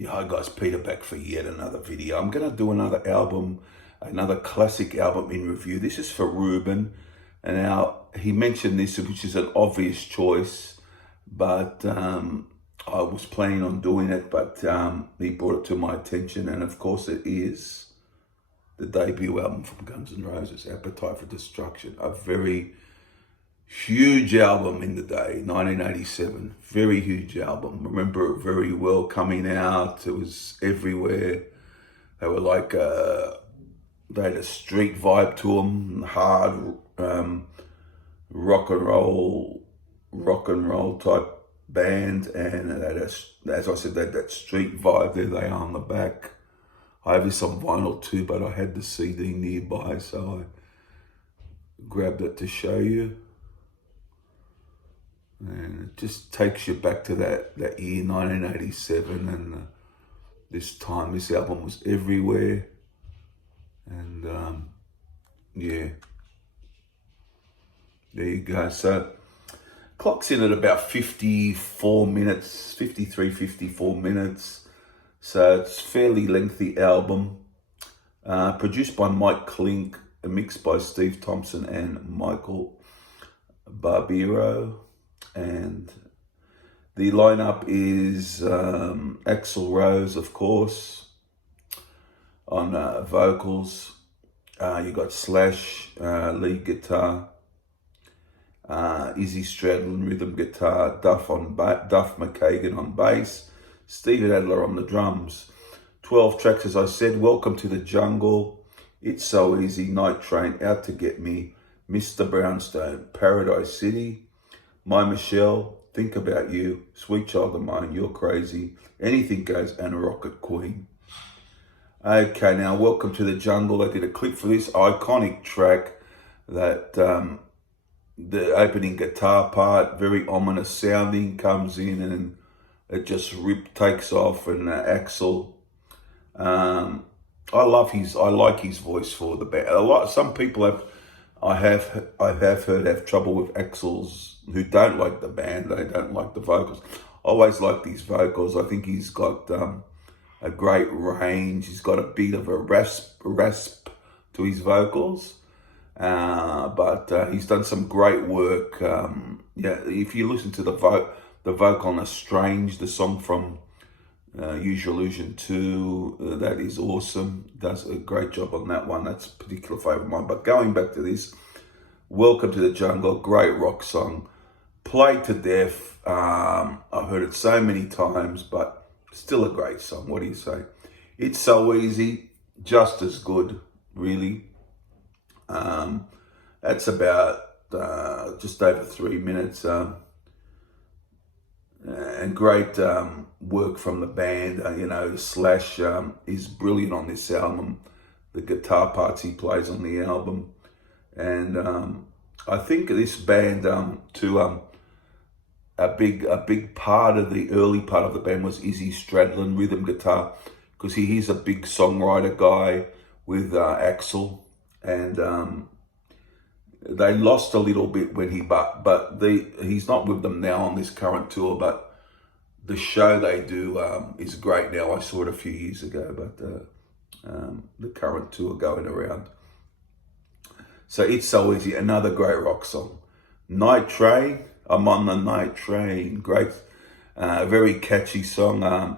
Yeah, hi guys, Peter back for yet another video. I'm going to do another album, another classic album in review. This is for Ruben, and now he mentioned this, which is an obvious choice, but I was planning on doing it, but he brought it to my attention, and of course it is the debut album from Guns N' Roses, Appetite for Destruction, a very huge album in the day, 1987. Very huge album. Remember it very well coming out. It was everywhere. They were like, they had a street vibe to them, hard rock and roll type band. And they had as I said, they had that street vibe. There they are on the back. I have this on vinyl too, but I had the CD nearby, so I grabbed it to show you. And it just takes you back to that year, 1987, and this time this album was everywhere. And yeah, there you go. So clock's in at about 54 minutes, 53, 54 minutes. So it's fairly lengthy album. Produced by Mike Klink, mixed by Steve Thompson and Michael Barbero. And the lineup is Axl Rose, of course, on vocals. You got Slash, lead guitar, Izzy Stradlin, rhythm guitar, Duff McKagan on bass, Steven Adler on the drums. 12 tracks, as I said. Welcome to the Jungle, It's So Easy, Night Train, Out to Get Me, Mr. Brownstone, Paradise City, My Michelle, Think About You, Sweet Child of Mine, You're Crazy, Anything Goes, and Rocket Queen. Okay, now welcome to the Jungle. I did a clip for this iconic track that the opening guitar part, very ominous sounding, comes in and it just takes off. And Axl, I like his voice for the band. Some people I have heard have trouble with Axl's, who don't like the band, they don't like the vocals. I always like these vocals. I think he's got a great range. He's got a bit of a rasp to his vocals, but he's done some great work. Yeah, if you listen to the vocal on Strange, the song from Use Your Illusion 2, that is awesome. Does a great job on that one. That's a particular favourite of mine. But going back to this, Welcome to the Jungle, great rock song. Played to death. I've heard it so many times, but still a great song. What do you say? It's So Easy, just as good, really. That's about just over 3 minutes. And great work from the band. Slash is brilliant on this album. The guitar parts he plays on the album. And I think this band, a big part of the early part of the band was Izzy Stradlin, rhythm guitar, because he's a big songwriter guy with Axl, and they lost a little bit when he's not with them now on this current tour, but the show they do is great now. I saw it a few years ago, but the current tour going around. So It's So Easy, another great rock song. Night Train, I'm on the Night Train, great, very catchy song.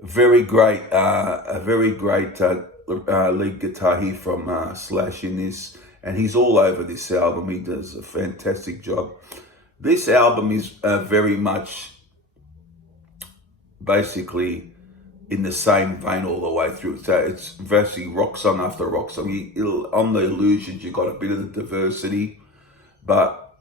Very great, a very great lead guitar here from Slash in this, and he's all over this album. He does a fantastic job. This album is very much basically in the same vein all the way through. So it's basically rock song after rock song. On the Illusions, you got a bit of the diversity, but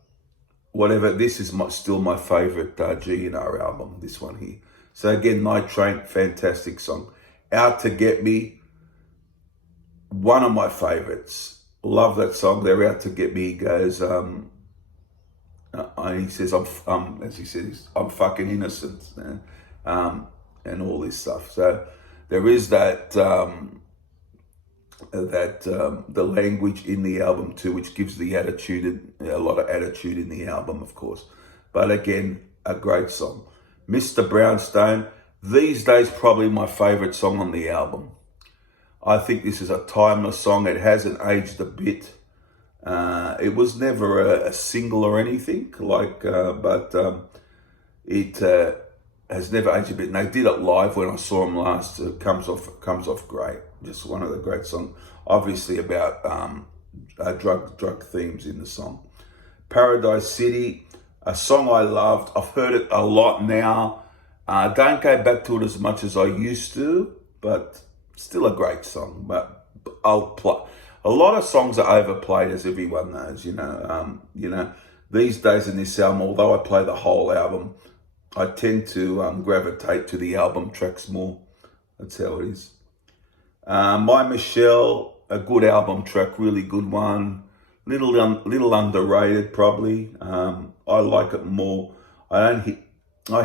whatever, this is still my favorite GNR album, this one here. So again, Night Train, fantastic song. Out to Get Me, one of my favorites. Love that song. They're out to get me. He goes, he says, as he says, I'm fucking innocent. And all this stuff. So there is that the language in the album too, which gives the attitude, a lot of attitude in the album, of course. But again, a great song. Mr. Brownstone, These days, probably my favourite song on the album. I think this is a timeless song. It hasn't aged a bit. It was never a single or anything, but it has never aged a bit. And they did it live when I saw them last. It comes off great. Just one of the great songs. Obviously about drug themes in the song. Paradise City, a song I loved. I've heard it a lot now. Don't go back to it as much as I used to, but still a great song. But I'll play. A lot of songs are overplayed, as everyone knows. These days in this album, although I play the whole album, I tend to gravitate to the album tracks more. That's how it is. My Michelle, a good album track, really good one. Little underrated probably. I like it more. I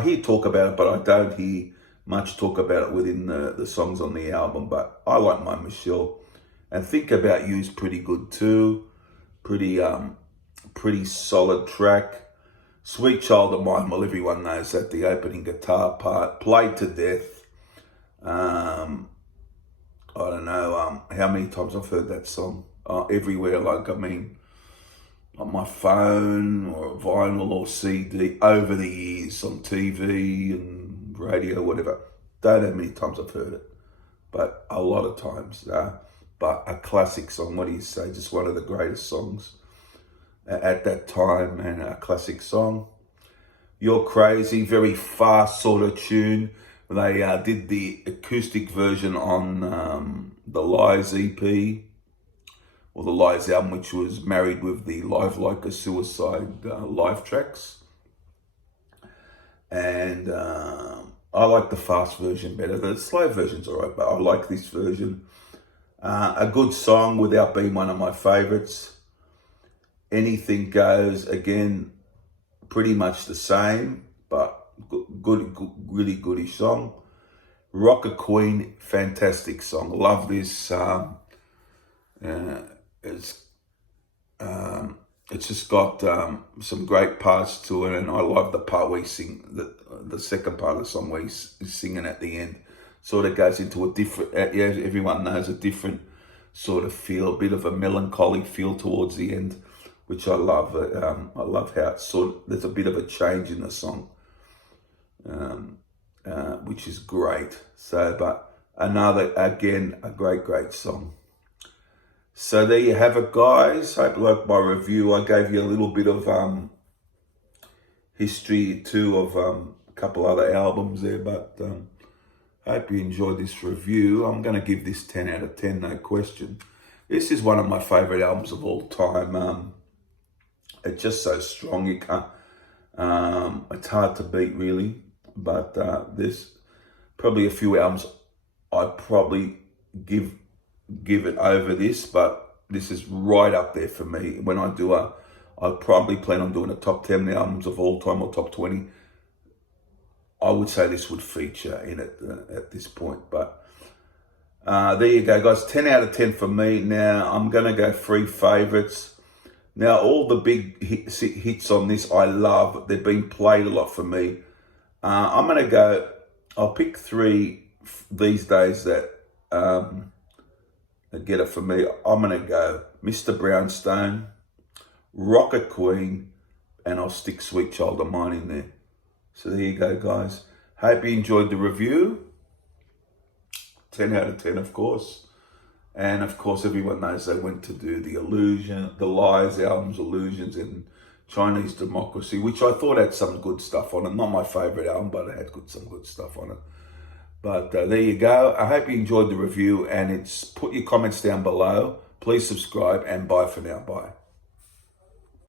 hear talk about it, but I don't hear much talk about it within the songs on the album. But I like My Michelle, and Think About You's pretty good too. Pretty solid track. Sweet Child of Mine, well, everyone knows that, the opening guitar part, played to death. I don't know how many times I've heard that song. Everywhere, on my phone or vinyl or CD, over the years, on TV and radio, whatever. Don't know how many times I've heard it, but a lot of times. But a classic song, what do you say? Just one of the greatest songs at that time, and a classic song. You're Crazy, very fast sort of tune. They did the acoustic version on the Lies EP, or the Lies album, which was married with the Live Like a Suicide live tracks. And I like the fast version better. The slow version's alright, but I like this version. A good song without being one of my favourites. Anything Goes, again, pretty much the same, but good, really goodish song. Rocker Queen, fantastic song. Love this. It's just got some great parts to it, and I love the part where he sing the second part of the song where he's singing at the end. Sort of goes into a different, everyone knows, a different sort of feel, a bit of a melancholy feel towards the end, which I love. I love how it's there's a bit of a change in the song, which is great. So, but another, again, a great song. So there you have it, guys. Hope you liked my review. I gave you a little bit of history too of a couple other albums there, but hope you enjoyed this review. I'm going to give this 10 out of 10, no question. This is one of my favourite albums of all time. It's just so strong. You can't. It's hard to beat, really. But there's probably a few albums I'd probably give it over this, but this is right up there for me. When I do I probably plan on doing a top 10 albums of all time or top 20. I would say this would feature in it at this point. But there you go, guys. 10 out of 10 for me. Now I'm going to go 3 favourites. Now, all the big hits on this I love. They've been played a lot for me. I'm going to go, I'll pick 3 these days that get it for me. I'm going to go Mr. Brownstone, Rocker Queen, and I'll stick Sweet Child of Mine in there. So there you go, guys. Hope you enjoyed the review. 10 out of 10, of course. And of course, everyone knows they went to do the Lies albums, Illusions, and Chinese Democracy, which I thought had some good stuff on it. Not my favourite album, but it had some good stuff on it. But there you go. I hope you enjoyed the review, and put your comments down below. Please subscribe, and bye for now. Bye.